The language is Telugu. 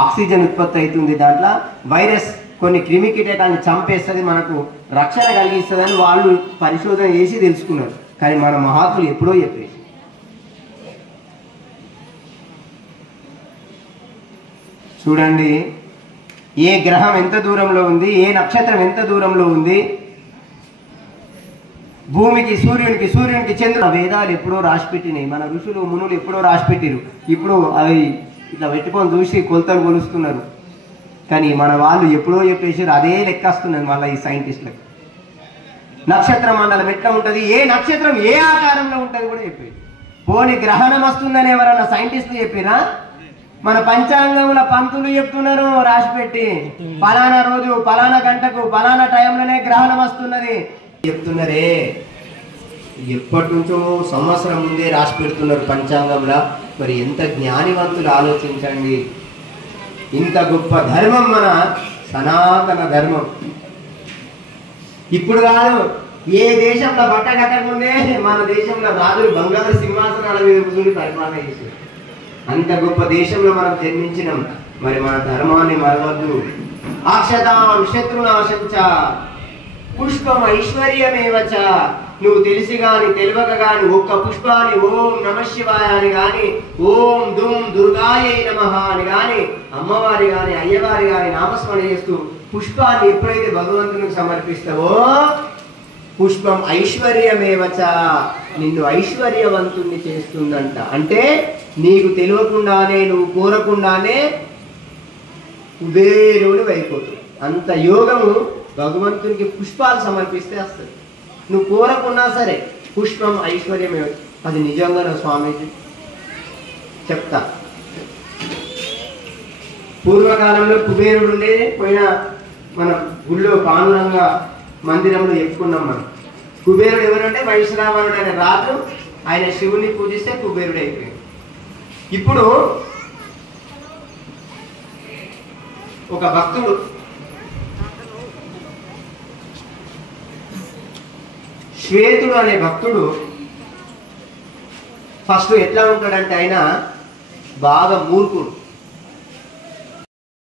ఆక్సిజన్ ఉత్పత్తి అవుతుంది, దాంట్లో వైరస్ కొన్ని క్రిమి కీటకాలను చంపేస్తుంది, మనకు రక్షణ కలిగిస్తుంది అని వాళ్ళు పరిశోధన చేసి తెలుసుకున్నారు. కానీ మన మహాత్ములు ఎప్పుడో చెప్పేసి. చూడండి, ఏ గ్రహం ఎంత దూరంలో ఉంది, ఏ నక్షత్రం ఎంత దూరంలో ఉంది, భూమికి సూర్యునికి, సూర్యునికి చంద్రుడు. వేదాలు ఎప్పుడో రాసిపెట్టినాయి, మన ఋషులు మునులు ఎప్పుడో రాసిపెట్టిరు. ఇప్పుడు అవి ఇట్లా పెట్టుకొని చూసి కొలతలు కొలుస్తున్నారు. కానీ మన వాళ్ళు ఎప్పుడో చెప్పేసారు, అదే లెక్కస్తున్నది మళ్ళీ ఈ సైంటిస్టులకు. నక్షత్ర మండలం ఎట్లా ఉంటుంది, ఏ నక్షత్రం ఏ ఆకారంలో ఉంటుంది కూడా చెప్పేది. పోని గ్రహణం వస్తుందని ఎవరన్నా సైంటిస్టులు చెప్పినా? మన పంచాంగంలో పంతులు చెప్తున్నారు రాసిపెట్టి, పలానా రోజు పలానా గంటకు పలానా టైంలోనే గ్రహణం వస్తున్నది చెప్తున్నారే. ఎప్పటి నుంచో సంవత్సరం ముందే రాసి పెడుతున్నారు పంచాంగంలో. మరి ఎంత జ్ఞానివంతులు ఆలోచించండి. ఇంత గొప్ప ధర్మం మన సనాతన ధర్మం. ఇప్పుడు కాదు, ఏ దేశంలో బట్ట కట్టకుండే మన దేశంలో రాజులు బంగారు సింహాసనాల మీద కూర్చుని పరిపాలన చేశారు. అంత గొప్ప దేశంలో మనం జన్మించినాం. మరి మన ధర్మాన్ని మరవద్దు. అక్షతాం శత్రునాశంచ పుష్పం ఐశ్వర్యమేవచ. నువ్వు తెలిసి గాని తెలియక గాని ఒక్క పుష్పాన్ని ఓం నమశివాయ అని గాని, ఓం దుమ్ దుర్గాయై నమః అని గాని, అమ్మవారి గాని అయ్యవారి గాని నామస్మరణ చేస్తూ పుష్పాన్ని ఎప్పుడైతే భగవంతునికి సమర్పిస్తావో, పుష్పం ఐశ్వర్యమేవచ, నిన్ను ఐశ్వర్యవంతుణ్ణి చేస్తుందంట. అంటే నీకు తెలియకుండానే, నువ్వు కోరకుండానే కుబేరుని అయిపోతుంది. అంత యోగము భగవంతునికి పుష్పాలు సమర్పిస్తే వస్తుంది. నువ్వు కోరకున్నా సరే పుష్పం ఐశ్వర్యమే. అది నిజంగా నా స్వామీజీ చెప్తా. పూర్వకాలంలో కుబేరుడు ఉండే, పోయిన మన గుళ్ళో పాండురంగ మందిరంలో చెప్పుకున్నాం మనం. కుబేరుడు ఎవరంటే వైశ్రావణుడు అనే రాజు. ఆయన శివుని పూజిస్తే కుబేరుడు అయిపోయాడు. ఇప్పుడు ఒక భక్తుడు శ్వేతుడు అనే భక్తుడు ఫస్ట్ ఎట్లా ఉంటాడంటే, ఆయన బాగా మూర్ఖుడు.